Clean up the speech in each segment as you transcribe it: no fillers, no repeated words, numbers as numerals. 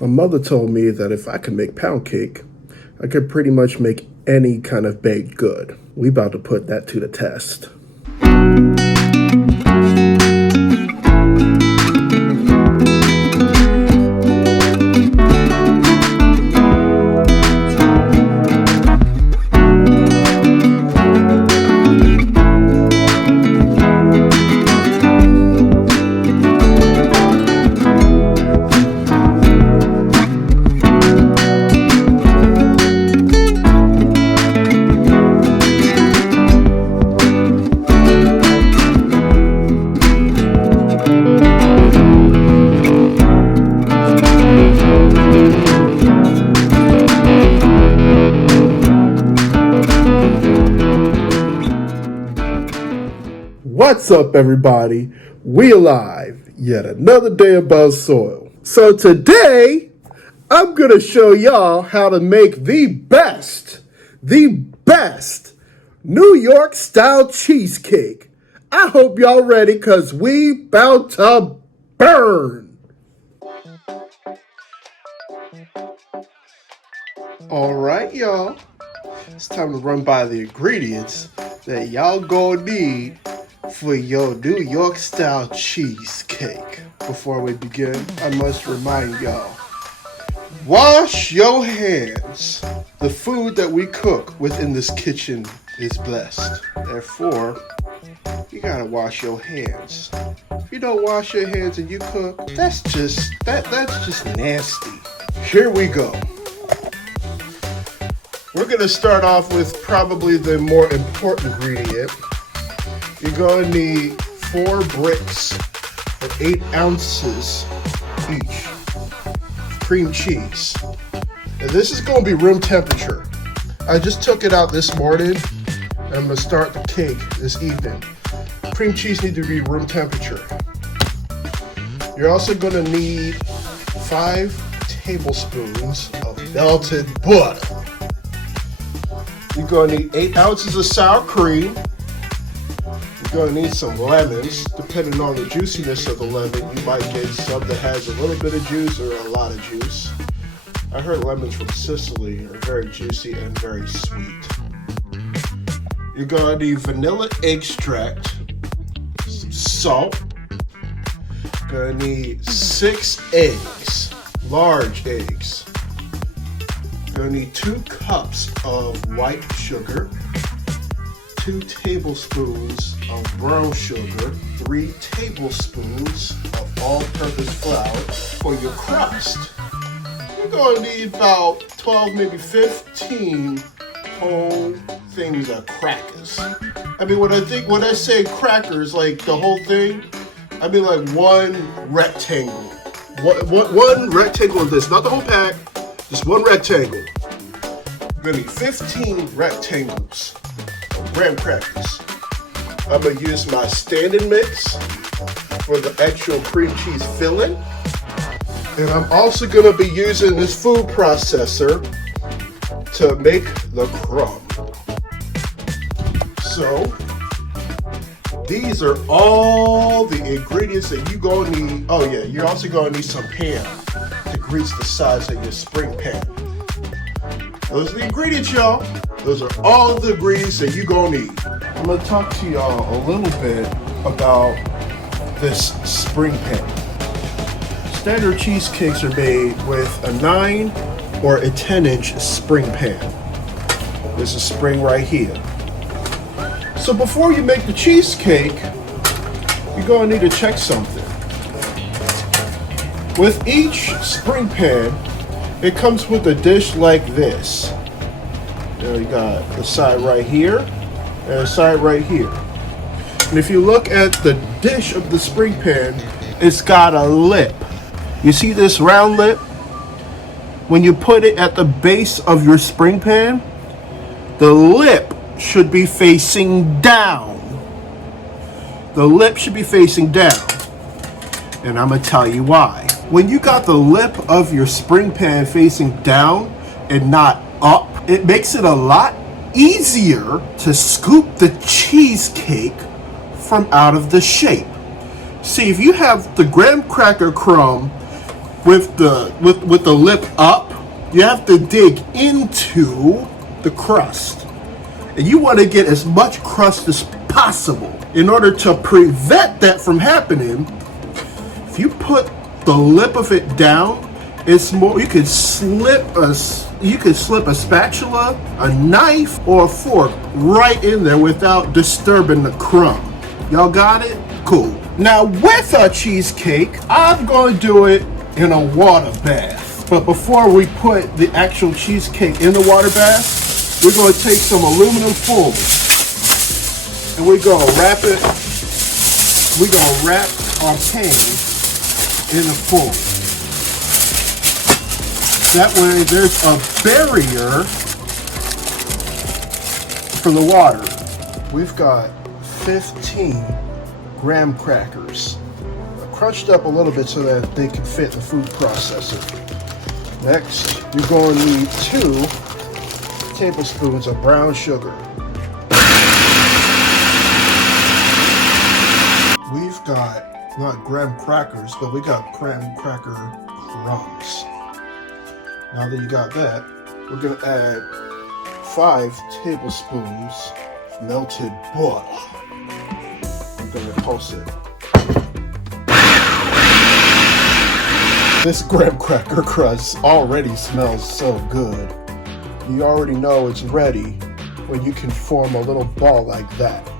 My mother told me that if I could make pound cake, I could pretty much make any kind of baked good. We about to put that to the test. What's up, everybody? We alive. Yet another day above soil. So today, I'm going to show y'all how to make the best New York style cheesecake. I hope y'all ready because we about to burn. All right, y'all. It's time to run by the ingredients that y'all gonna need for your New York style cheesecake. Before we begin, I must remind y'all, wash your hands. The food that we cook within this kitchen is blessed. Therefore, you gotta wash your hands. If you don't wash your hands and you cook, that's just nasty. Here we go. We're gonna start off with probably the more important ingredient. You're gonna need 4 bricks of 8 ounces each cream cheese. And this is gonna be room temperature. I just took it out this morning. I'm gonna start the cake this evening. Cream cheese needs to be room temperature. You're also gonna need 5 tablespoons of melted butter. You're gonna need 8 ounces of sour cream. You're gonna need some lemons. Depending on the juiciness of the lemon, you might get some that has a little bit of juice or a lot of juice. I heard lemons from Sicily are very juicy and very sweet. You're gonna need vanilla extract, some salt. You're gonna need 6 eggs, large eggs. You're gonna need 2 cups of white sugar, 2 tablespoons of brown sugar, 3 tablespoons of all-purpose flour for your crust. You're gonna need about 12, maybe 15 whole things of crackers. I mean, when I say crackers, like the whole thing, I mean like one rectangle. One rectangle of this, not the whole pack, just one rectangle. You're gonna need 15 rectangles of graham crackers. I'm gonna use my standing mix for the actual cream cheese filling. And I'm also gonna be using this food processor to make the crumb. So, these are all the ingredients that you're gonna need. Oh yeah, you're also gonna need some pan to grease the sides of your spring pan. Those are the ingredients, y'all. Those are all the ingredients that you're gonna need. I'm gonna talk to y'all a little bit about this spring pan. Standard cheesecakes are made with a 9 or a 10-inch spring pan. There's a spring right here. So before you make the cheesecake, you're gonna need to check something. With each spring pan, it comes with a dish like this. You got the side right here and a side right here. And if you look at the dish of the spring pan, it's got a lip. You see this round lip? When you put it at the base of your spring pan, the lip should be facing down. The lip should be facing down. And I'm gonna tell you why. When you got the lip of your spring pan facing down and not up, it makes it a lot easier to scoop the cheesecake from out of the shape. See, if you have the graham cracker crumb with the lip up, you have to dig into the crust. And you want to get as much crust as possible. In order to prevent that from happening, if you put the lip of it down, it's more, you could slip a spatula, a knife, or a fork right in there without disturbing the crumb. Y'all got it? Cool. Now with our cheesecake, I'm going to do it in a water bath. But before we put the actual cheesecake in the water bath, we're going to take some aluminum foil and we're going to wrap our pan in the foil. That way there's a barrier for the water. We've got 15 graham crackers. I crunched up a little bit so that they can fit the food processor. Next, you're going to need 2 tablespoons of brown sugar. We've got not graham crackers, but we got graham cracker crumbs. Now that you got that, we're going to add 5 tablespoons of melted butter. I'm going to pulse it. This graham cracker crust already smells so good. You already know it's ready when you can form a little ball like that.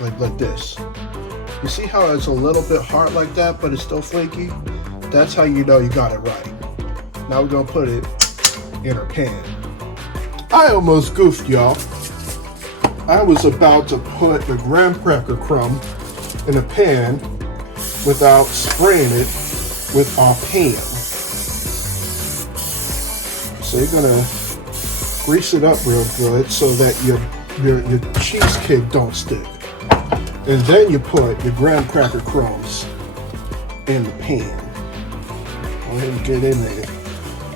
Like this. You see how it's a little bit hard like that, but it's still flaky? That's how you know you got it right. Now we're gonna put it in our pan. I almost goofed, y'all. I was about to put the graham cracker crumb in a pan without spraying it with our pan. So you're gonna grease it up real good so that your cheesecake don't stick. And then you put your graham cracker crumbs in the pan. Go ahead and get in there.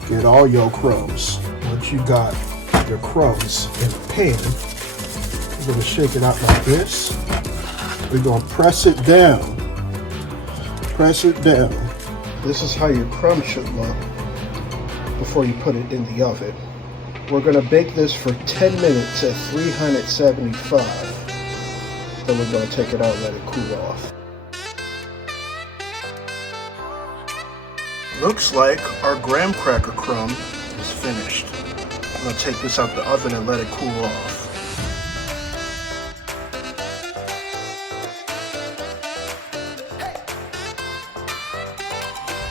Get all your crumbs. Once you got your crumbs in the pan, you're gonna shake it out like this. We're gonna press it down. Press it down. This is how your crumb should look before you put it in the oven. We're gonna bake this for 10 minutes at 375. Then we're gonna take it out and let it cool off. Looks like our graham cracker crumb is finished. I'm gonna take this out the oven and let it cool off.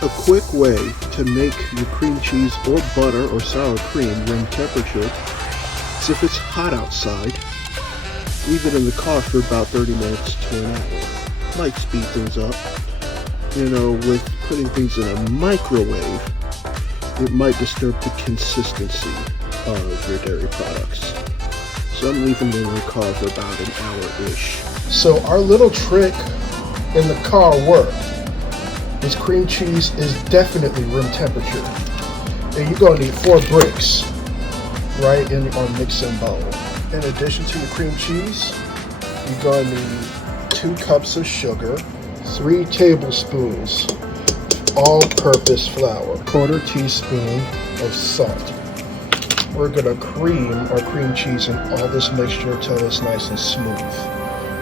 A quick way to make your cream cheese or butter or sour cream room temperature is if it's hot outside, leave it in the car for about 30 minutes to an hour. Might speed things up. You know, with putting things in a microwave, it might disturb the consistency of your dairy products. So I'm leaving it in the car for about an hour-ish. So our little trick in the car worked. This cream cheese is definitely room temperature. And you're gonna need 4 bricks right in our mixing bowl. In addition to your cream cheese, you're gonna need 2 cups of sugar, 3 tablespoons all-purpose flour, 1/4 teaspoon of salt. We're gonna cream our cream cheese in all this mixture until it's nice and smooth.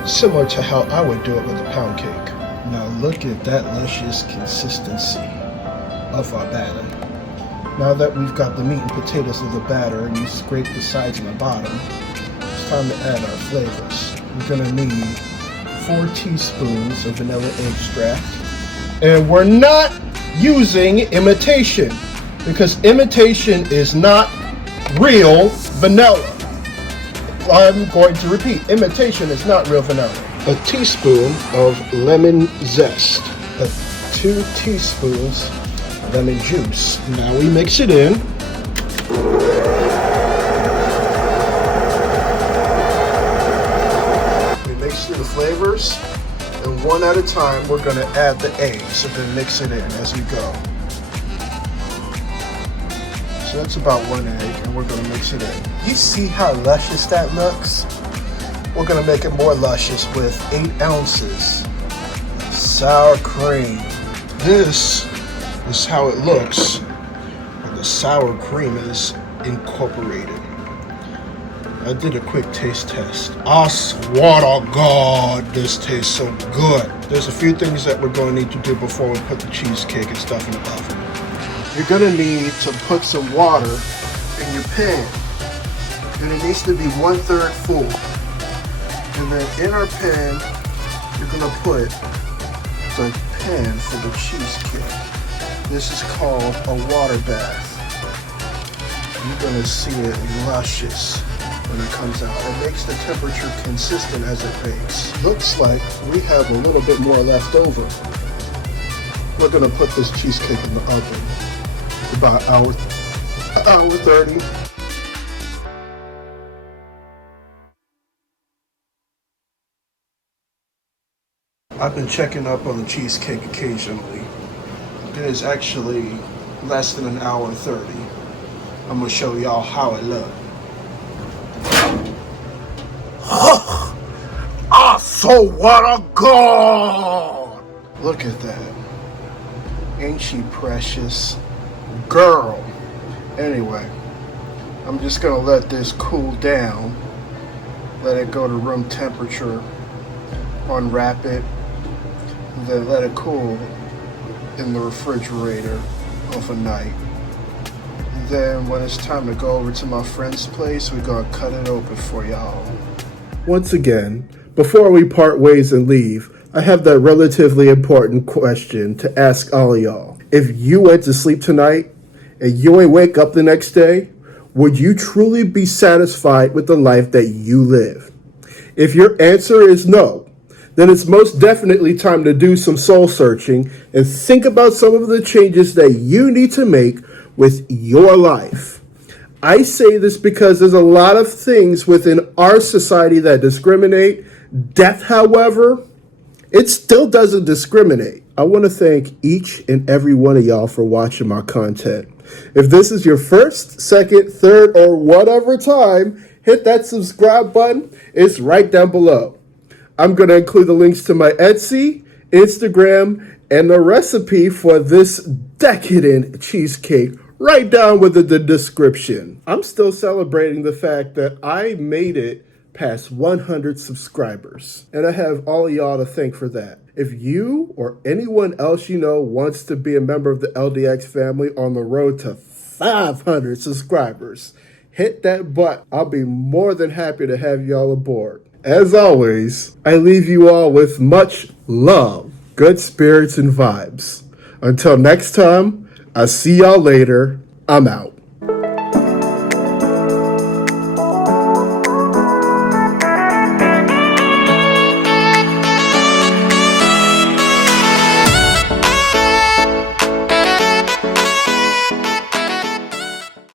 Similar to how I would do it with a pound cake. Now look at that luscious consistency of our batter. Now that we've got the meat and potatoes of the batter and you scrape the sides and the bottom, it's time to add our flavors. We're gonna need 4 teaspoons of vanilla extract. And we're not using imitation because imitation is not real vanilla. I'm going to repeat, imitation is not real vanilla. A teaspoon of lemon zest. 2 teaspoons lemon juice. Now we mix it in. We mix through the flavors, and one at a time we're going to add the eggs and then mix it in as we go. So that's about 1 egg, and we're going to mix it in. You see how luscious that looks? We're going to make it more luscious with 8 ounces of sour cream. This This is how it looks when the sour cream is incorporated. I did a quick taste test. I swear to God, this tastes so good. There's a few things that we're going to need to do before we put the cheesecake and stuff in the oven. You're going to need to put some water in your pan. And it needs to be 1/3 full. And then in our pan, you're going to put the pan for the cheesecake. This is called a water bath. You're going to see it luscious when it comes out. It makes the temperature consistent as it bakes. Looks like we have a little bit more left over. We're going to put this cheesecake in the oven about hour 30. I've been checking up on the cheesecake occasionally. It is actually less than an hour 30. I'm gonna show y'all how it looks. I so what a god! Look at that. Ain't she precious? Girl. Anyway, I'm just gonna let this cool down. Let it go to room temperature. Unwrap it. And then let it cool in the refrigerator overnight. And then when it's time to go over to my friend's place, we're gonna cut it open for y'all. Once again, before we part ways and leave, I have that relatively important question to ask all of y'all. If you went to sleep tonight and you ain't wake up the next day, would you truly be satisfied with the life that you live? If your answer is no, then it's most definitely time to do some soul searching and think about some of the changes that you need to make with your life. I say this because there's a lot of things within our society that discriminate. Death, however, it still doesn't discriminate. I want to thank each and every one of y'all for watching my content. If this is your first, second, third, or whatever time, hit that subscribe button. It's right down below. I'm going to include the links to my Etsy, Instagram, and the recipe for this decadent cheesecake right down within the description. I'm still celebrating the fact that I made it past 100 subscribers, and I have all of y'all to thank for that. If you or anyone else you know wants to be a member of the LDX family on the road to 500 subscribers, hit that button. I'll be more than happy to have y'all aboard. As always, I leave you all with much love, good spirits, and vibes. Until next time, I'll see y'all later. I'm out.